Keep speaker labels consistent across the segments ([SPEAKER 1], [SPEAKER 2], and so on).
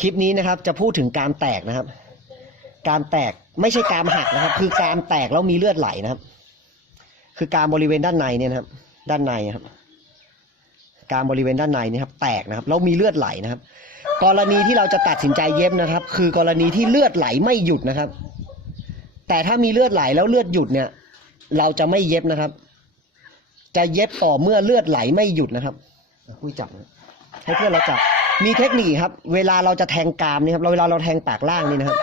[SPEAKER 1] คลิปนี้นะครับ จะพูดถึงการแตกนะครับ การแตกไม่ใช่การหักนะครับ คือการแตกแล้วมีเลือดไหลนะครับ คือการบริเวณด้านในเนี่ยนะครับ ด้านในครับ การบริเวณด้านในเนี่ยครับแตกนะครับแล้วมีเลือดไหลนะครับ กรณีที่เราจะตัดสินใจเย็บนะครับ คือกรณีที่เลือดไหลไม่หยุดนะครับ แต่ถ้ามีเลือดไหลแล้วเลือดหยุดเนี่ย เราจะไม่เย็บนะครับ จะเย็บต่อเมื่อเลือดไหลไม่หยุดนะครับคุยจับให้เพื่อนเราจับ มีเทคนิคครับ เวลาเราจะแทงกามนี่ครับเราเวลาเราแทงปากล่างนี่นะครับ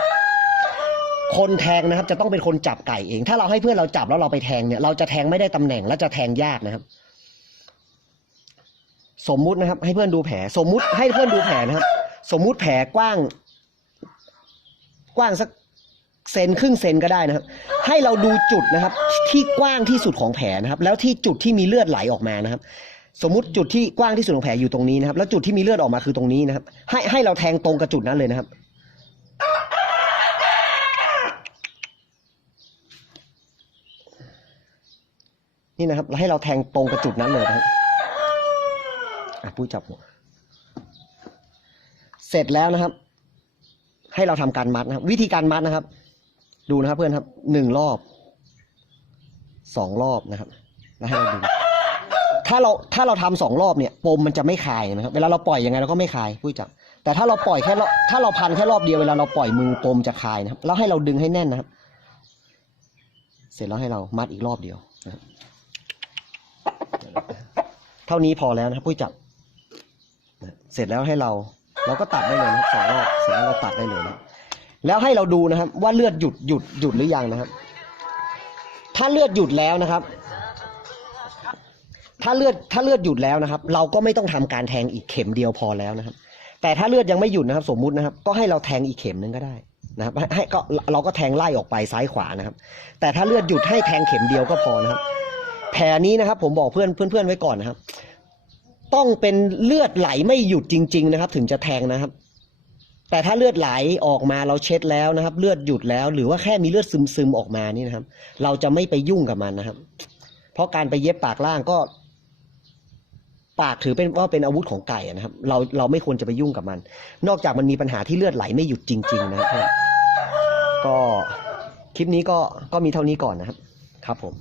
[SPEAKER 1] คนแทงนะครับ จะต้องเป็นคนจับไก่เอง ถ้าเราให้เพื่อนเราจับแล้วเราไปแทงเนี่ย เราจะแทงไม่ได้ตำแหน่งและจะแทงยากนะครับ สมมุตินะครับ ให้เพื่อนดูแผล สมมุติให้เพื่อนดูแผลนะครับ สมมุติแผลกว้าง กว้างสักเซนครึ่งเซนก็ได้นะครับ ให้เราดูจุดนะครับ ที่กว้างที่สุดของแผลนะครับ แล้วที่จุดที่มีเลือดไหลออกมานะครับ สมมุติจุดที่กว้างที่สุดของแผลอยู่ตรงนี้นะครับ แล้วจุดที่มีเลือดออกมาคือตรงนี้นะครับ ให้ให้เราแทงตรงกับจุดนั้นเลยนะครับ นี่นะครับแล้วให้เราแทงตรงกับจุดนั้นเลยนะครับอะปุ้ยจับหัวเสร็จแล้วนะครับ ให้เราทำการมัดนะครับ วิธีการมัดนะครับ ดูนะครับเพื่อนครับหนึ่งรอบสองรอบนะครับ แล้วให้เราดึง ถ้าเราถ้าเราทำสองรอบเนี่ยปมมันจะไม่คายนะครับเวลาเราปล่อยยังไงเราก็ไม่คายปุ้ยจับแต่ถ้าเราปล่อยแค่ถ้าเราพันแค่รอบเดียวเวลาเราปล่อยมือปมจะคายนะครับแล้วให้เราดึงให้แน่นนะครับ เสร็จแล้วให้เรามัดอีกรอบเดียวนะครับเท่านี้พอแล้วนะครับปุ้ยจับเสร็จแล้วให้เราเราก็ตัดได้เลยนะครับสองรอบเสร็จแล้วเราตัดได้เลยนะแล้วให้เราดูนะครับ ว่าเลือดหยุดหยุดหยุดหรือยังนะครับ ถ้าเลือดหยุดแล้วนะครับ ถ้าเลือดถ้าเลือดหยุดแล้วนะครับ เราก็ไม่ต้องทำการแทงอีกเข็มเดียวพอแล้วนะครับ แต่ถ้าเลือดยังไม่หยุดนะครับ สมมุตินะครับ ก็ให้เราแทงอีกเข็มหนึงก็ได้นะครับให้ให้ก็เราก็แทงไล่ออกไปซ้ายขวานะครับ แต่ถ้าเลือดหยุดให้แทงเข็มเดียวก็พอนะครับ แผลนี้นะครับ ผมบอกเพื่อนเพื่อนๆไว้ก่อนนะครับ ต้องเป็นเลือดไหลไม่หยุดจริง ๆ นะครับ ถึงจะแทงนะครับ แต่ถ้าเลือดไหลออกมาเราเช็ดแล้วนะครับ เลือดหยุดแล้ว หรือว่าแค่มีเลือดซึมๆออกมานี่นะครับ เราจะไม่ไปยุ่งกับมันนะครับ เพราะการไปเย็บปากล่างก็ ปากถือเป็นว่าเป็นอาวุธของไก่นะครับ เราเราไม่ควรจะไปยุ่งกับมัน นอกจากมันมีปัญหาที่เลือดไหลไม่หยุดจริง ๆ นะครับก็คลิปนี้ก็ก็มีเท่านี้ก่อนนะครับ ครับผม